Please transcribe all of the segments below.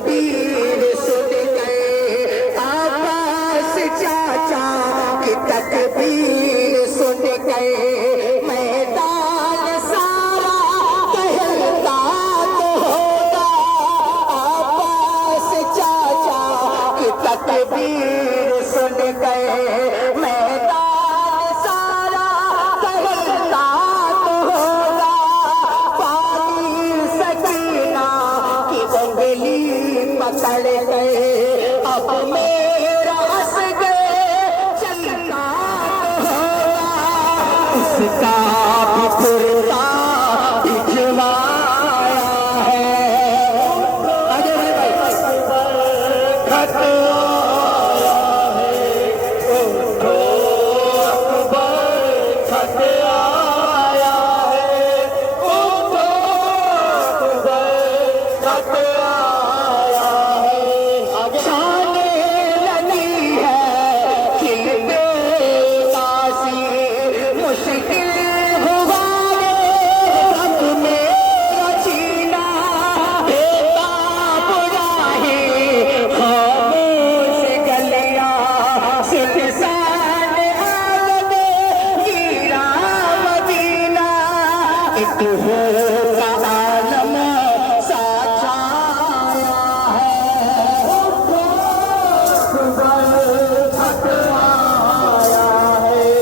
तकबीर सुन गए, आकाश चाचा की तकबीर सुन गए, मैदान सारा कहलता तो होगा, आकाश चाचा की तकबीर सुन गए, मैदान सारा कहलता तो होगा, पानी सकीना की उंगली पकड़ गए, अब मेरा हंस गए चलना तो होगा, उसका भी पुरता इजमाया है। आगे भाई खत आया है, उठो अकबर खत आया है, उठो अकबर खत आया है। शाने लगी है खिलते काशी, मुश्किल हुआ रे रब मेरा जीना, बेताब राहें खामोश गलियां, सुनसान आंगन गिरा मदीना, एक होता आलम सा छाया है, उठो अकबर खत आया है,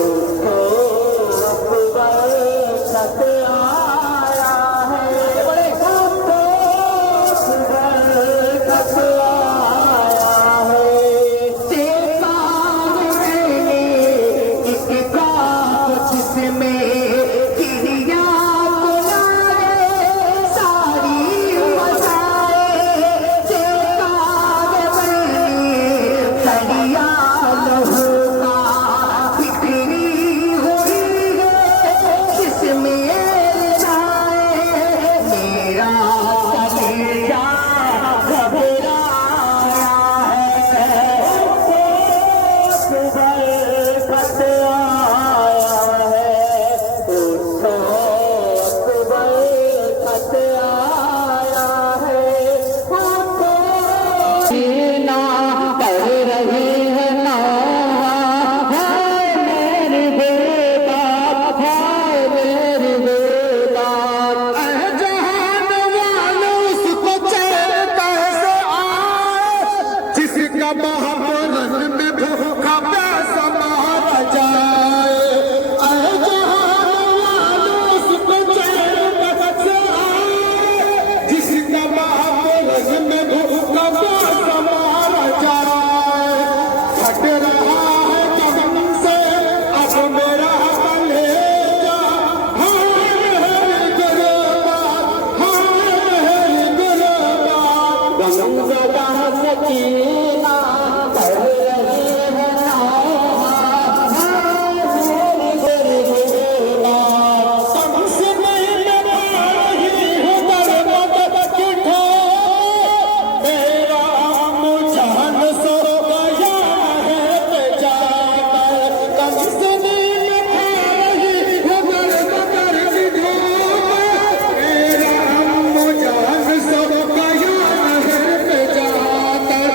उठो अकबर खत आया है, बड़े उठो अकबर खत आया है। देखा मैंने एक खाब जिसमें किरिया गुलारे सारी मचाए, देखा मैंने दरिया लहू का बिखरी हुई है, जिसमें जाए मेरा कलेजा घबराया है, अकबर खत आया है, उठो अकबर खत आया है, उठो जीना कर रही है ना, हाय मेरी बेटा, हाय मेरी बेटा, जहान वालों उसको चैन कैसे आए, जिसका महावरन में भूखा प्यासा मारा जाए, जहान वालों उसको चैन कैसे आए, जिसका महावरन में भूखा प्यासा मारा जाए, हट रहा है कदम से अब मेरा कलेजा, हाय मेरी गुलबाग, हाय मेरी गुलबाग, गमज़दा सकीना कर रही है नौहा, हाय मेरी गुलबाग, तुमसे मैं रही हूँ दरमद की ठोर, मेरा मुझान सो गया है पे जाकर, तुमसे मैं रही हूँ दरमद की ठोर, मेरा मुझान सो गया है पे जाकर,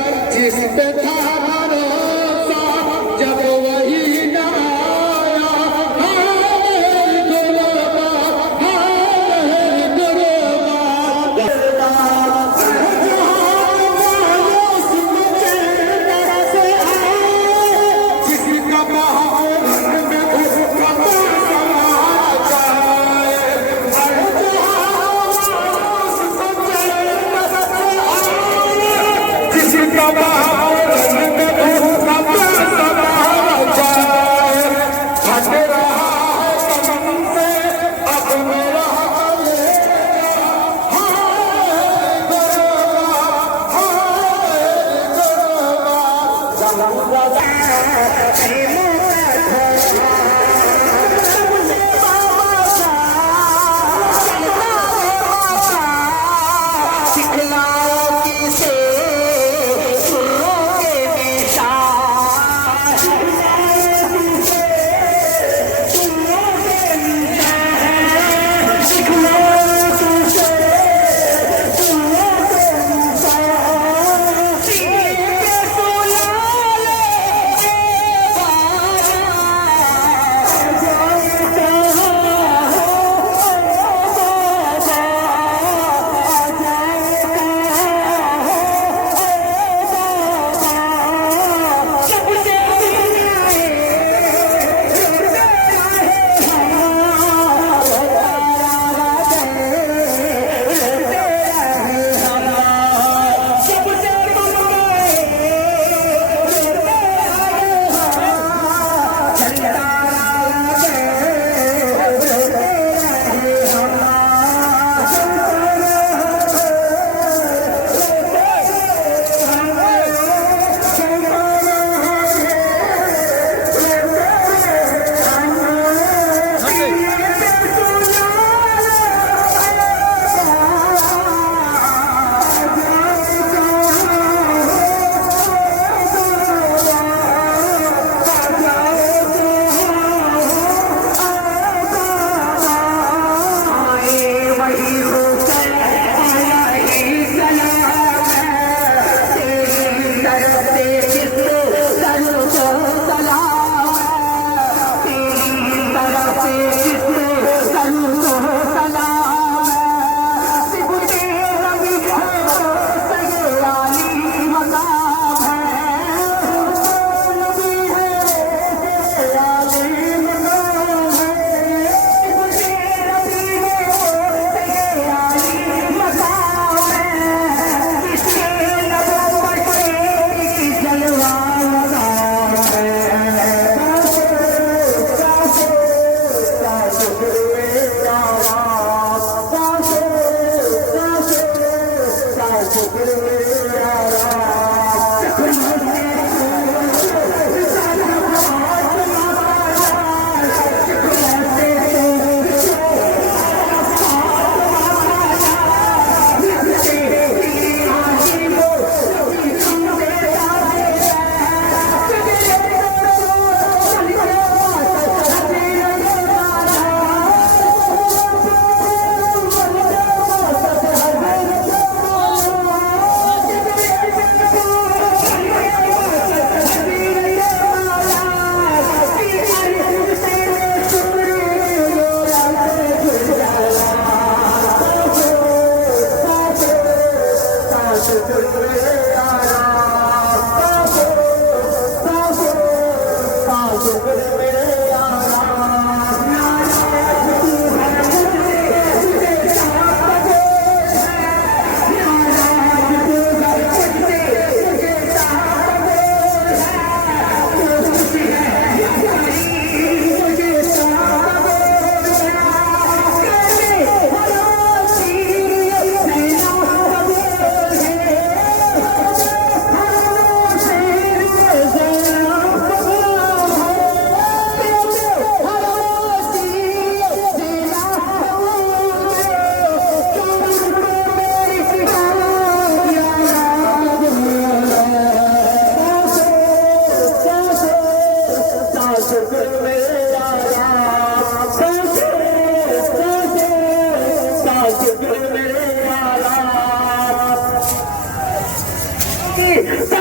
Hey!